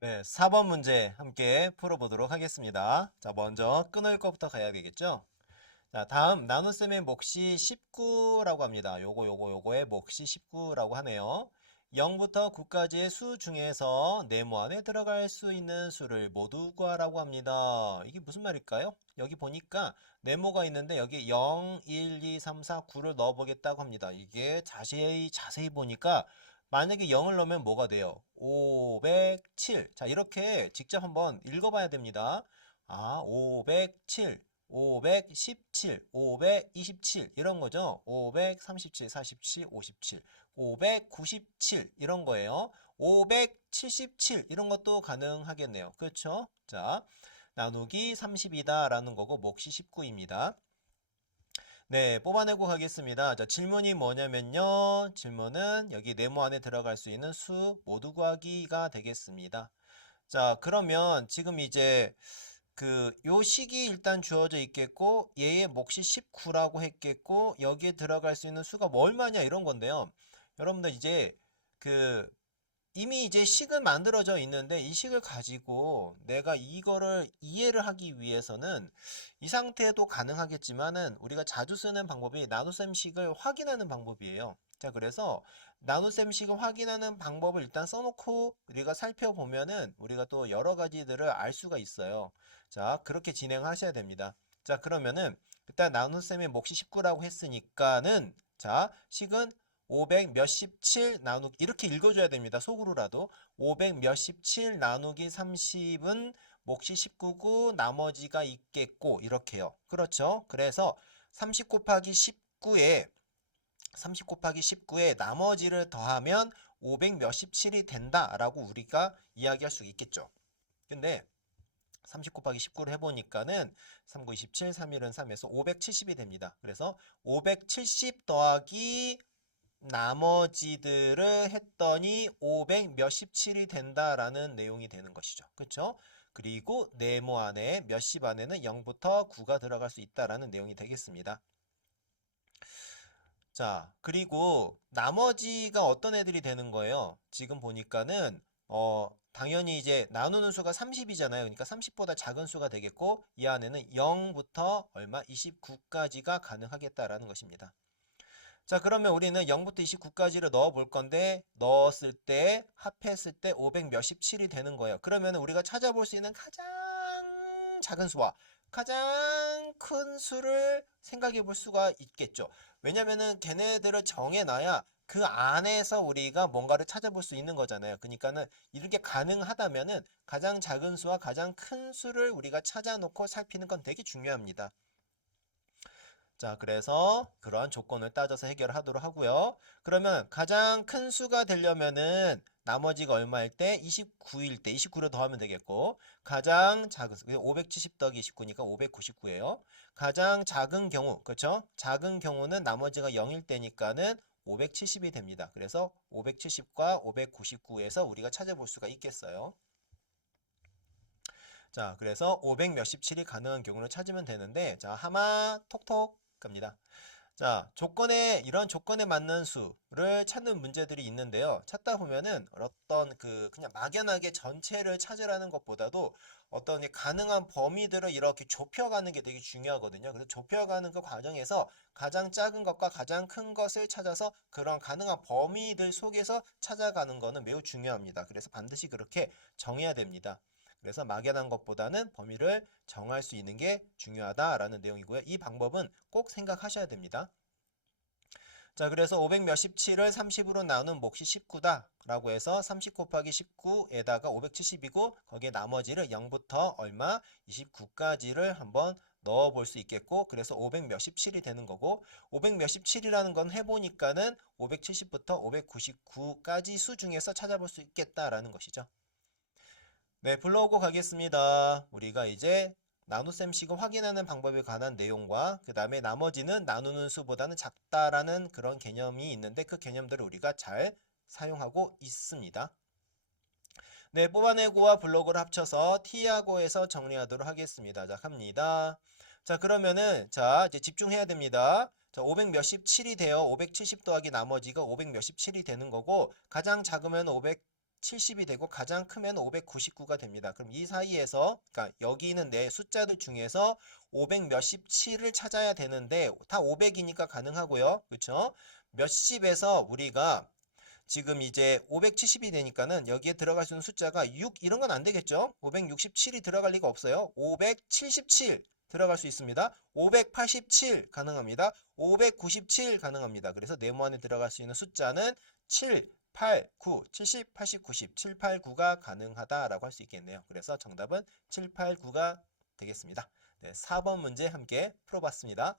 네, 4번 문제 함께 풀어보도록 하겠습니다. 자, 먼저 끊을 것부터 가야 되겠죠? 자, 다음 나눗셈의 몫이 19라고 합니다. 요거의 몫이 19라고 하네요. 0부터 9까지의 수 중에서 네모 안에 들어갈 수 있는 수를 모두 구하라고 합니다. 이게 무슨 말일까요? 여기 보니까 네모가 있는데 여기 0, 1, 2, 3, 4, 9를 넣어보겠다고 합니다. 이게 자세히 보니까 만약에 0을 넣으면 뭐가 돼요? 507. 자, 이렇게 직접 한번 읽어봐야 됩니다. 507. 517, 527 이런 거죠. 537, 47, 57, 597 이런 거예요. 577 이런 것도 가능하겠네요. 그렇죠? 자, 나누기 30이다 라는 거고 몫이 19입니다. 네, 뽑아내고 가겠습니다. 자, 질문이 뭐냐면요. 질문은 여기 네모 안에 들어갈 수 있는 수 모두 구하기가 되겠습니다. 자, 그러면 지금 이제 요 식이 일단 주어져 있겠고 얘의 몫이 19라고 했겠고 여기에 들어갈 수 있는 수가 뭐 얼마냐 이런 건데요. 여러분들 이제 그 이미 이제 식은 만들어져 있는데 이 식을 가지고 내가 이거를 이해를 하기 위해서는 이 상태도 가능하겠지만은 우리가 자주 쓰는 방법이 나눗셈 식을 확인하는 방법이에요. 자, 그래서 나눗셈 식을 확인하는 방법을 일단 써놓고 우리가 살펴보면은 우리가 또 여러 가지들을 알 수가 있어요. 자, 그렇게 진행하셔야 됩니다. 자, 그러면은 일단 나눗셈의 몫이 19라고 했으니까는 자, 식은 500 몇십 7 나누기 이렇게 읽어줘야 됩니다. 속으로라도 500 몇십 7 나누기 30은 몫이 19고 나머지가 있겠고 이렇게요. 그렇죠? 그래서 30 곱하기 19에 30 곱하기 19에 나머지를 더하면 500 몇십 7이 된다라고 우리가 이야기할 수 있겠죠. 근데 30 곱하기 19를 해보니까는 3, 9, 27, 3일은 3에서 570이 됩니다. 그래서 570 더하기 나머지들을 했더니 500 몇십 7이 된다라는 내용이 되는 것이죠. 그렇죠? 그리고 네모 안에 몇십 안에는 0부터 9가 들어갈 수 있다라는 내용이 되겠습니다. 자, 그리고 나머지가 어떤 애들이 되는 거예요? 지금 보니까는 당연히 이제 나누는 수가 30이잖아요. 그러니까 30보다 작은 수가 되겠고 이 안에는 0부터 얼마? 29까지가 가능하겠다라는 것입니다. 자, 그러면 우리는 0부터 29까지를 넣어 볼 건데 넣었을 때 합했을 때 500 몇십 7이 되는 거예요. 그러면 우리가 찾아볼 수 있는 가장 작은 수와 가장 큰 수를 생각해 볼 수가 있겠죠. 왜냐면은 걔네들을 정해놔야 그 안에서 우리가 뭔가를 찾아볼 수 있는 거잖아요. 그러니까는 이렇게 가능하다면은 가장 작은 수와 가장 큰 수를 우리가 찾아놓고 살피는 건 되게 중요합니다. 자, 그래서 그러한 조건을 따져서 해결하도록 하고요. 그러면 가장 큰 수가 되려면은 나머지가 얼마일 때? 29일 때 29를 더하면 되겠고 가장 작은 수, 570 더하기 29니까 599예요. 가장 작은 경우, 그렇죠? 작은 경우는 나머지가 0일 때니까는 570이 됩니다. 그래서 570과 599에서 우리가 찾아볼 수가 있겠어요. 자, 그래서 500 몇십 7이 가능한 경우를 찾으면 되는데 자, 하마 톡톡 갑니다. 자, 이런 조건에 맞는 수를 찾는 문제들이 있는데요. 찾다 보면은 어떤 그냥 막연하게 전체를 찾으라는 것보다도 어떤 이 가능한 범위들을 이렇게 좁혀가는 게 되게 중요하거든요. 그래서 좁혀가는 그 과정에서 가장 작은 것과 가장 큰 것을 찾아서 그런 가능한 범위들 속에서 찾아가는 거는 매우 중요합니다. 그래서 반드시 그렇게 정해야 됩니다. 그래서 막연한 것보다는 범위를 정할 수 있는 게 중요하다라는 내용이고요. 이 방법은 꼭 생각하셔야 됩니다. 자, 그래서 500 몇십 7을 30으로 나눈 몫이 19다 라고 해서 30 곱하기 19에다가 570이고 거기에 나머지를 0부터 얼마? 29까지를 한번 넣어 볼 수 있겠고 그래서 500 몇십 7이 되는 거고 500 몇십 7이라는 건 해보니까는 570부터 599까지 수 중에서 찾아볼 수 있겠다라는 것이죠. 네, 불러오고 가겠습니다. 우리가 이제 나눗셈식을 확인하는 방법에 관한 내용과 그 다음에 나머지는 나누는 수보다는 작다라는 그런 개념이 있는데 그 개념들을 우리가 잘 사용하고 있습니다. 네, 뽑아내고와 블록을 합쳐서 T하고에서 정리하도록 하겠습니다. 자, 갑니다. 자, 그러면은 자, 이제 집중해야 됩니다. 자, 500 몇십 7이 돼요. 570 더하기 나머지가 500 몇십 7이 되는 거고 가장 작으면 500 570이 되고 가장 크면 599가 됩니다. 그럼 이 사이에서 그러니까 여기 있는 내 숫자들 중에서 500 몇십 7을 찾아야 되는데 다 500이니까 가능하고요. 그렇죠? 몇십에서 우리가 지금 이제 570이 되니까는 여기에 들어갈 수 있는 숫자가 6 이런 건 안 되겠죠? 567이 들어갈 리가 없어요. 577 들어갈 수 있습니다. 587 가능합니다. 597 가능합니다. 그래서 네모 안에 들어갈 수 있는 숫자는 7, 8, 9, 70, 80, 90, 7, 8, 9가 가능하다라고 할 수 있겠네요. 그래서 정답은 7, 8, 9가 되겠습니다. 네, 4번 문제 함께 풀어봤습니다.